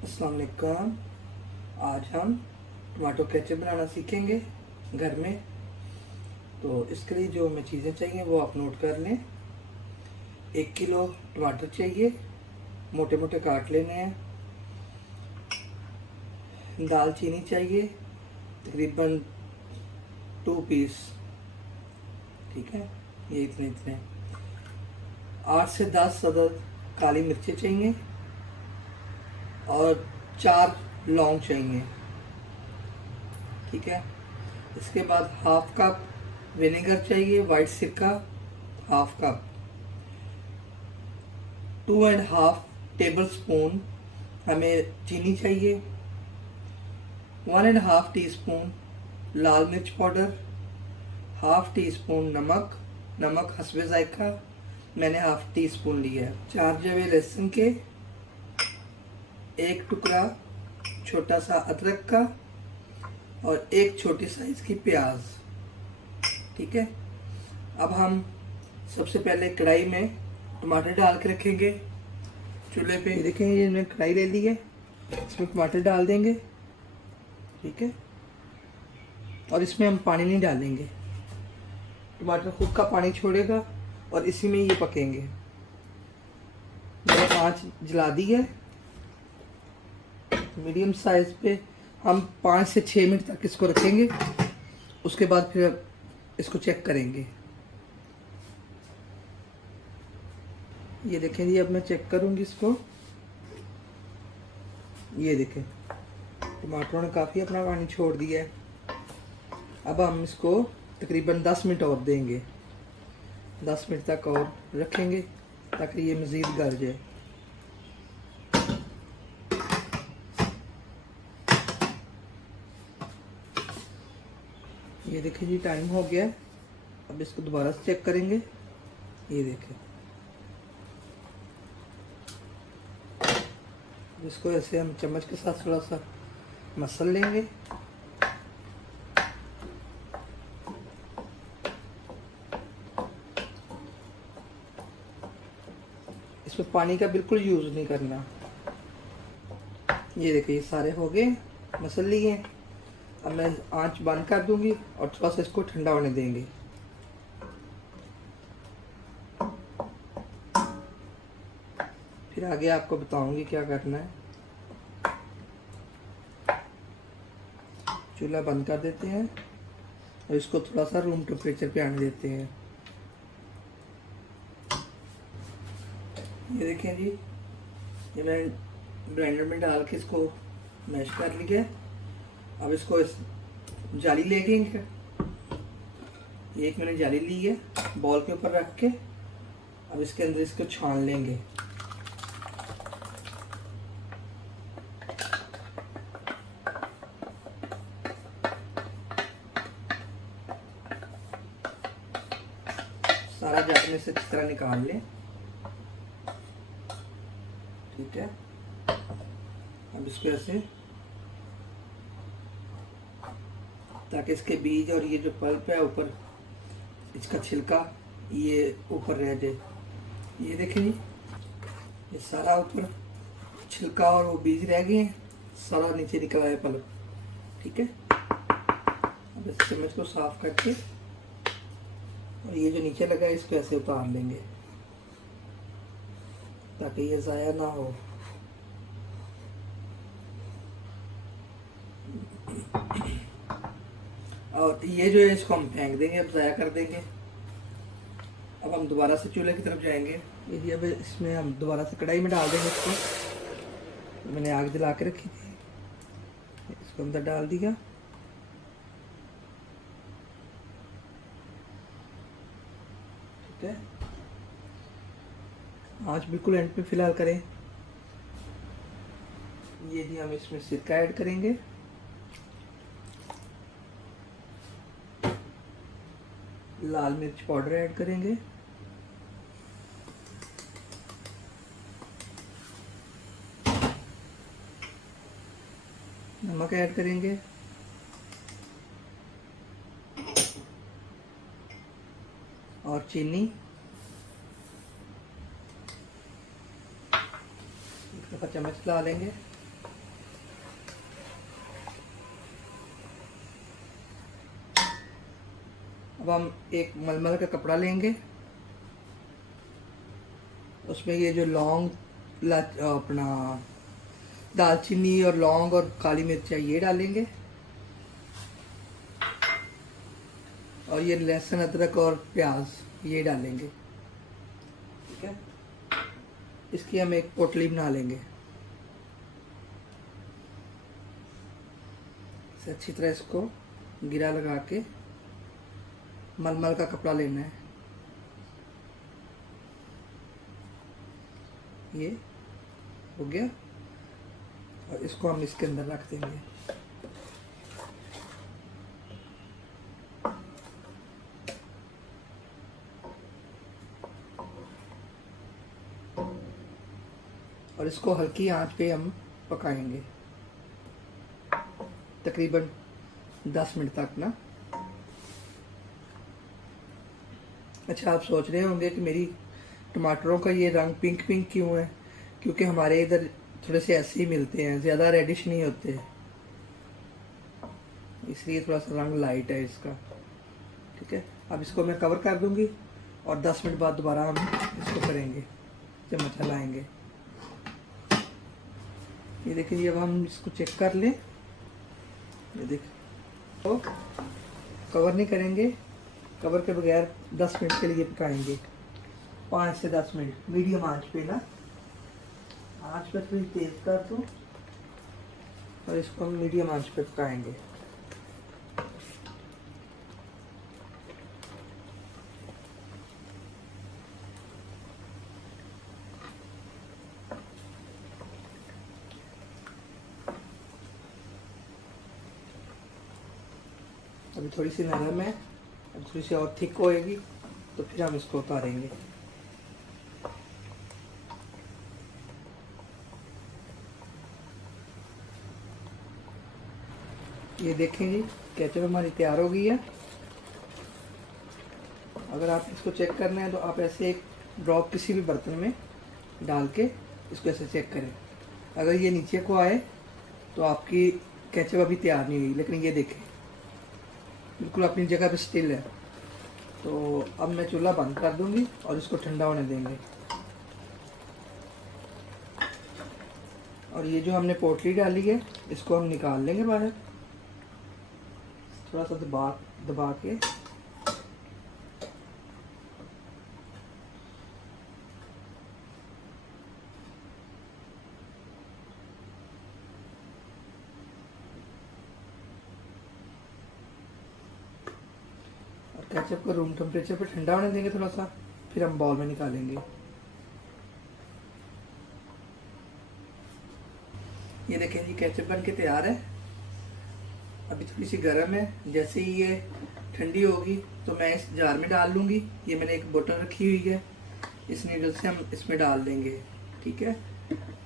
अस्सलाम वालेकुम। आज हम टमाटो केचप बनाना सीखेंगे घर में। तो इसके लिए जो हमें चीज़ें चाहिए वो आप नोट कर लें। 1 किलो टमाटर चाहिए, मोटे मोटे काट लेने हैं। दालचीनी चाहिए, तकरीबन 2 पीस, ठीक है, ये इतने इतने। 8 से 10 अदद काली मिर्चें चाहिए और 4 लौंग चाहिए, ठीक है। इसके बाद हाफ कप विनेगर चाहिए, वाइट सिरका हाफ कप। 2.5 टेबल स्पून हमें चीनी चाहिए। 1.5 टीस्पून लाल मिर्च पाउडर, हाफ टी स्पून नमक, नमक हस्बे जायका, मैंने हाफ टी स्पून लिया है। 4 जवे लहसुन के, 1 टुकड़ा छोटा सा अदरक का और 1 छोटी साइज की प्याज, ठीक है। अब हम सबसे पहले कढ़ाई में टमाटर डाल के रखेंगे चूल्हे पे। ये देखें, ये मैंने कढ़ाई ले ली है, इसमें टमाटर डाल देंगे, ठीक है। और इसमें हम पानी नहीं डालेंगे, टमाटर खुद का पानी छोड़ेगा और इसी में ये पकेंगे। मैंने आंच जला दी है मीडियम साइज पे। हम 5 से 6 मिनट तक इसको रखेंगे, उसके बाद फिर इसको चेक करेंगे। ये देखें जी, अब मैं चेक करूंगी इसको। ये देखें, टमाटरों ने काफ़ी अपना पानी छोड़ दिया है। अब हम इसको तकरीबन 10 मिनट और देंगे, 10 मिनट तक और रखेंगे ताकि ये मज़ीद गल जाए। ये देखिए जी, टाइम हो गया है। अब इसको दोबारा से चेक करेंगे। ये देखें, इसको ऐसे हम चम्मच के साथ थोड़ा सा मसल लेंगे। इसमें पानी का बिल्कुल यूज़ नहीं करना। ये देखिए, ये सारे हो गए, मसल लिए। अब मैं आंच बंद कर दूंगी और थोड़ा सा इसको ठंडा होने देंगे। फिर आगे आपको बताऊंगी क्या करना है। चूल्हा बंद कर देते हैं और इसको थोड़ा सा रूम टेम्परेचर पे आने देते हैं। ये देखें जी, ये मैंने ब्लेंडर में डाल के इसको मैश कर लिया। अब इसको इस जाली लेंगे, एक मैंने जाली ली है, बॉल के ऊपर रख के अब इसके अंदर इसको छान लेंगे। सारा जाली में से इस तरह निकाल लें, ठीक है। अब इसको ऐसे, ताकि इसके बीज और ये जो पल्प है ऊपर, इसका छिलका ये ऊपर रह जाए। ये देखें जी, ये सारा ऊपर छिलका और वो बीज रह गए हैं, सारा नीचे निकल आया पल्प, ठीक है। अब इस चम्मच को साफ करके और ये जो नीचे लगा है इसको ऐसे उतार लेंगे ताकि ये ज़ाया ना हो। और ये जो है इसको हम फेंक देंगे, अब ज़ाया कर देंगे। अब हम दोबारा से चूल्हे की तरफ जाएंगे। ये अब इसमें हम दोबारा से कढ़ाई में डाल देंगे इसको। मैंने आग जला के रखी थी, इसको अंदर डाल दिया, ठीक है। आँच बिल्कुल एंड पे फिलहाल करें। ये जी, हम इसमें सिरका ऐड करेंगे, लाल मिर्च पाउडर ऐड करेंगे, नमक ऐड करेंगे और चीनी। एक दफ़ा चम्मच ला लेंगे अब हम एक मलमल का कपड़ा लेंगे, उसमें ये जो लौंग अपना दालचीनी और लौंग और काली मिर्च ये डालेंगे, और ये लहसुन अदरक और प्याज ये डालेंगे। ठीक है, इसकी हम एक पोटली बना लेंगे। इसे अच्छी तरह इसको गिरा लगा के मलमल का कपड़ा लेना है। ये हो गया, और इसको हम इसके अंदर रख देंगे। और इसको हल्की आंच पे हम पकाएंगे तकरीबन 10 मिनट तक ना। अच्छा, आप सोच रहे होंगे कि मेरी टमाटरों का ये रंग पिंक पिंक क्यों है? क्योंकि हमारे इधर थोड़े से ऐसे ही मिलते हैं, ज़्यादा रेडिश नहीं होते, इसलिए थोड़ा सा रंग लाइट है इसका। ठीक है, अब इसको मैं कवर कर दूंगी और 10 मिनट बाद दोबारा हम इसको करेंगे, चम्मच चलाएंगे। ये देखिए, अब हम इसको चेक कर लें। ये देखिए, तो कवर नहीं करेंगे, कवर के बगैर 10 मिनट के लिए पकाएंगे, 5 से 10 मिनट मीडियम आंच पे ना। आंच पे थोड़ी तेज कर दूँ और इसको हम मीडियम आंच पे पकाएंगे। अभी थोड़ी सी नरम है, अब थोड़ी सी और थिक होएगी तो फिर हम इसको उतारेंगे। ये देखें जी, केचप हमारी तैयार हो गई है। अगर आप इसको चेक करना है तो आप ऐसे एक ड्रॉप किसी भी बर्तन में डाल के इसको ऐसे चेक करें। अगर ये नीचे को आए तो आपकी केचप अभी तैयार नहीं हुई, लेकिन ये देखें बिल्कुल अपनी जगह पे स्टिल है। तो अब मैं चूल्हा बंद कर दूंगी और इसको ठंडा होने देंगे। और ये जो हमने पोटली डाली है इसको हम निकाल लेंगे बाहर, थोड़ा सा दबा के। और केचप को रूम टेम्परेचर पे ठंडा होने देंगे थोड़ा सा, फिर हम बाउल में निकालेंगे। ये देखें जी, केचप बन के तैयार है। अभी थोड़ी सी गर्म है, जैसे ही ये ठंडी होगी तो मैं इस जार में डाल लूँगी। ये मैंने एक बोतल रखी हुई है, इस नीडल से हम इसमें डाल देंगे। ठीक है,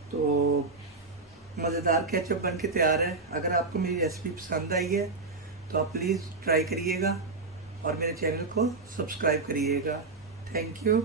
तो मज़ेदार केचप बन के तैयार है। अगर आपको मेरी रेसिपी पसंद आई है तो आप प्लीज़ ट्राई करिएगा और मेरे चैनल को सब्सक्राइब करिएगा। Thank you.